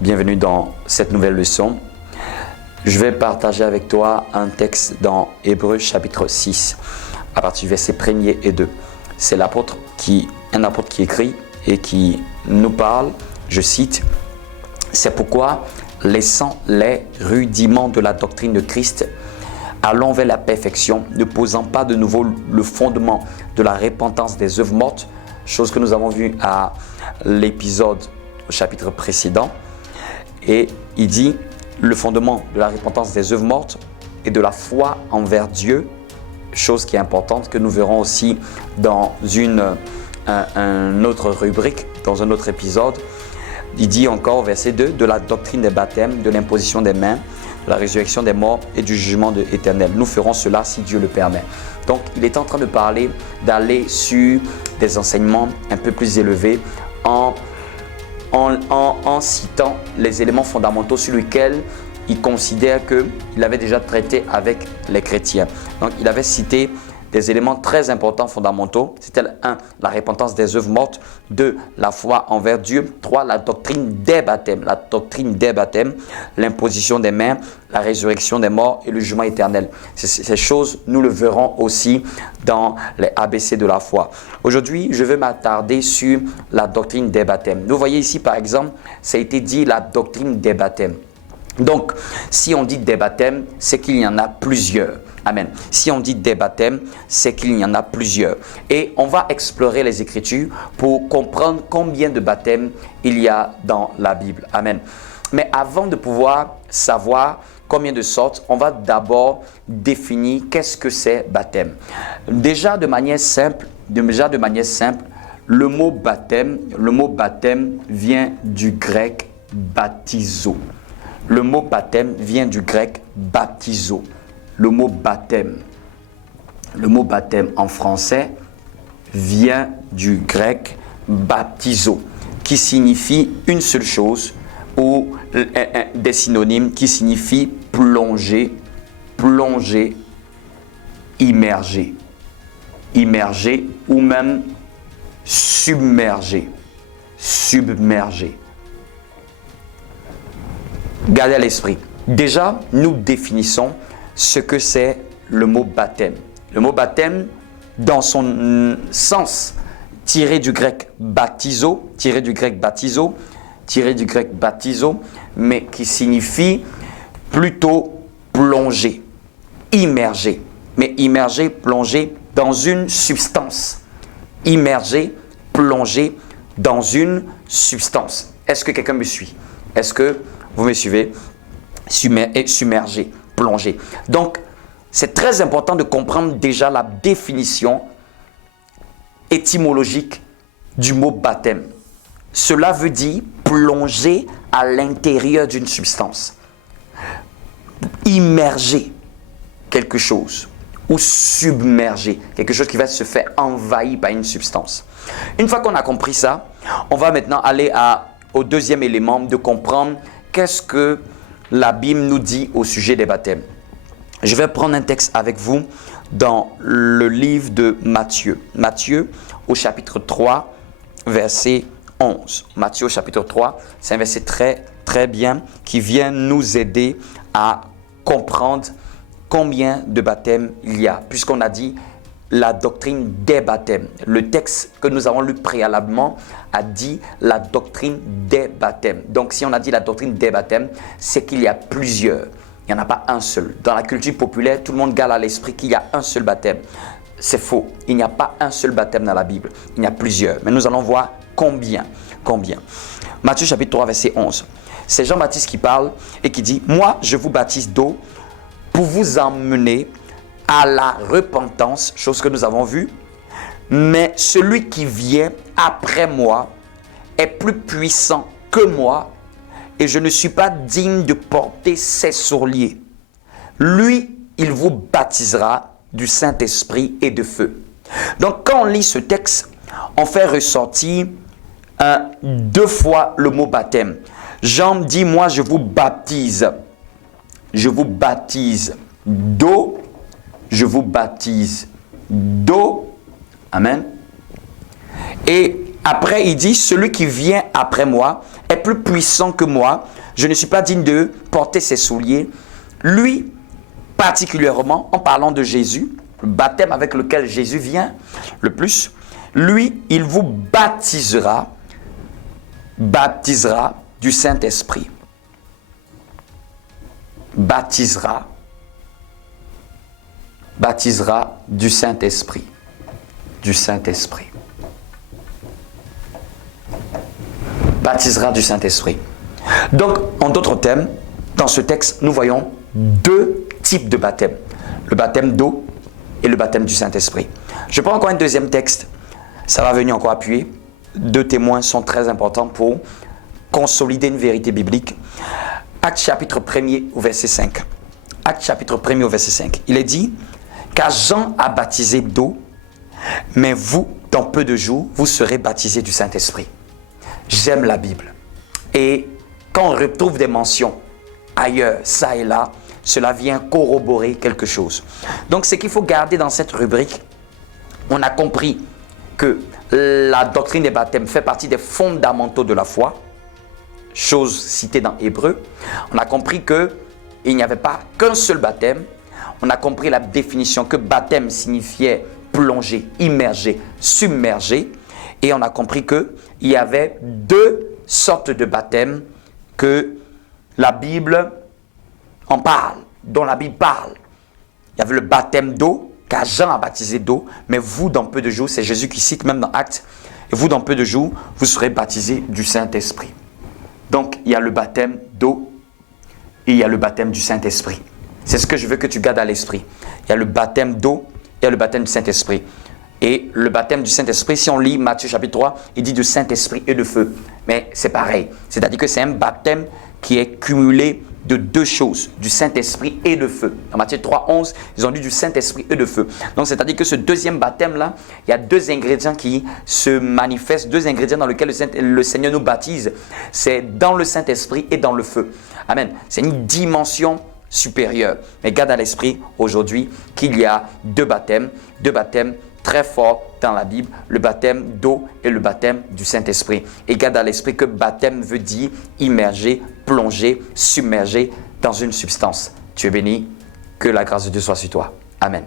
Bienvenue dans cette nouvelle leçon. Je vais partager avec toi un texte dans Hébreux chapitre 6, à partir du verset 1er et 2. C'est un apôtre qui écrit et qui nous parle, je cite, « C'est pourquoi, laissant les rudiments de la doctrine de Christ, allons vers la perfection, ne posant pas de nouveau le fondement de la repentance des œuvres mortes, chose que nous avons vue à l'épisode au chapitre précédent. Et il dit le fondement de la repentance des œuvres mortes et de la foi envers Dieu, chose qui est importante que nous verrons aussi dans une autre rubrique, dans un autre épisode. Il dit encore au verset 2 de la doctrine des baptêmes, de l'imposition des mains, de la résurrection des morts et du jugement éternel. Nous ferons cela si Dieu le permet. Donc il est en train de parler d'aller sur des enseignements un peu plus élevés en citant les éléments fondamentaux sur lesquels il considère qu'il avait déjà traité avec les chrétiens. Donc, il avait cité des éléments très importants, fondamentaux. C'était 1, la repentance des œuvres mortes. 2, la foi envers Dieu. 3, la doctrine des baptêmes. La doctrine des baptêmes, l'imposition des mains, la résurrection des morts et le jugement éternel. Ces choses, nous le verrons aussi dans les ABC de la foi. Aujourd'hui, je vais m'attarder sur la doctrine des baptêmes. Vous voyez ici, par exemple, ça a été dit la doctrine des baptêmes. Donc, si on dit des baptêmes, c'est qu'il y en a plusieurs. Amen. Si on dit des baptêmes, c'est qu'il y en a plusieurs. Et on va explorer les Écritures pour comprendre combien de baptêmes il y a dans la Bible. Amen. Mais avant de pouvoir savoir combien de sortes, on va d'abord définir qu'est-ce que c'est baptême. Déjà de manière simple, le mot baptême vient du grec baptizo. Le mot baptême vient du grec baptizo. Le mot baptême en français vient du grec baptizo, qui signifie une seule chose, ou des synonymes qui signifient plonger, immerger ou même submerger. Gardez à l'esprit. Déjà, nous définissons ce que c'est le mot baptême. Le mot baptême, dans son sens, tiré du grec baptizo, mais qui signifie plutôt plonger, immerger. Mais immerger, plonger dans une substance. Immerger, plonger dans une substance. Est-ce que quelqu'un me suit? Est-ce que vous me suivez? Submerger, plonger. Donc, c'est très important de comprendre déjà la définition étymologique du mot baptême. Cela veut dire plonger à l'intérieur d'une substance. Immerger quelque chose ou submerger quelque chose qui va se faire envahir par une substance. Une fois qu'on a compris ça, on va maintenant aller au deuxième élément de comprendre qu'est-ce que la Bible nous dit au sujet des baptêmes. Je vais prendre un texte avec vous dans le livre de Matthieu. Matthieu au chapitre 3, verset 11. Matthieu au chapitre 3, c'est un verset très, très bien qui vient nous aider à comprendre combien de baptêmes il y a. Puisqu'on a dit la doctrine des baptêmes. Le texte que nous avons lu préalablement a dit la doctrine des baptêmes. Donc, si on a dit la doctrine des baptêmes, c'est qu'il y a plusieurs. Il n'y en a pas un seul. Dans la culture populaire, tout le monde garde à l'esprit qu'il y a un seul baptême. C'est faux. Il n'y a pas un seul baptême dans la Bible. Il y en a plusieurs. Mais nous allons voir combien. Matthieu chapitre 3, verset 11. C'est Jean-Baptiste qui parle et qui dit « Moi, je vous baptise d'eau pour vous emmener à la repentance, chose que nous avons vue, mais celui qui vient après moi est plus puissant que moi et je ne suis pas digne de porter ses souliers. Lui, il vous baptisera du Saint-Esprit et de feu. » Donc, quand on lit ce texte, on fait ressortir 2 fois le mot baptême. Jean dit, moi je vous baptise d'eau, je vous baptise d'eau Amen. Et après, il dit, celui qui vient après moi est plus puissant que moi. Je ne suis pas digne de porter ses souliers. Lui, particulièrement, en parlant de Jésus, le baptême avec lequel Jésus vient le plus, lui, il vous baptisera du Saint-Esprit. Baptisera du Saint-Esprit. Du Saint-Esprit. Baptisera du Saint-Esprit. Donc, en d'autres termes, dans ce texte, nous voyons deux types de baptême. Le baptême d'eau et le baptême du Saint-Esprit. Je prends encore un deuxième texte. Ça va venir encore appuyer. Deux témoins sont très importants pour consolider une vérité biblique. Actes chapitre 1er au verset 5. Actes chapitre 1er au verset 5. Il est dit, car Jean a baptisé d'eau, mais vous, dans peu de jours, vous serez baptisés du Saint-Esprit. J'aime la Bible. Et quand on retrouve des mentions ailleurs, ça et là, cela vient corroborer quelque chose. Donc, ce qu'il faut garder dans cette rubrique, on a compris que la doctrine des baptêmes fait partie des fondamentaux de la foi, chose citée dans Hébreu. On a compris qu'il n'y avait pas qu'un seul baptême. On a compris la définition que baptême signifiait plonger, immerger, submerger. Et on a compris qu'il y avait deux sortes de baptêmes que la Bible en parle, dont la Bible parle. Il y avait le baptême d'eau, car Jean a baptisé d'eau, mais vous, dans peu de jours, c'est Jésus qui cite même dans Actes, et vous, dans peu de jours, vous serez baptisés du Saint-Esprit. Donc, il y a le baptême d'eau et il y a le baptême du Saint-Esprit. C'est ce que je veux que tu gardes à l'esprit. Il y a le baptême d'eau et il y a le baptême du Saint-Esprit. Et le baptême du Saint-Esprit, si on lit Matthieu chapitre 3, il dit de Saint-Esprit et de feu. Mais c'est pareil. C'est-à-dire que c'est un baptême qui est cumulé de deux choses, du Saint-Esprit et de feu. Dans Matthieu 3, 11, ils ont dit du Saint-Esprit et de feu. Donc, c'est-à-dire que ce deuxième baptême-là, il y a deux ingrédients qui se manifestent, deux ingrédients dans lesquels le Seigneur nous baptise. C'est dans le Saint-Esprit et dans le feu. Amen. C'est une dimension supérieure. Mais garde à l'esprit aujourd'hui qu'il y a deux baptêmes très forts dans la Bible, le baptême d'eau et le baptême du Saint-Esprit. Et garde à l'esprit que baptême veut dire immerger, plonger, submerger dans une substance. Tu es béni, que la grâce de Dieu soit sur toi. Amen.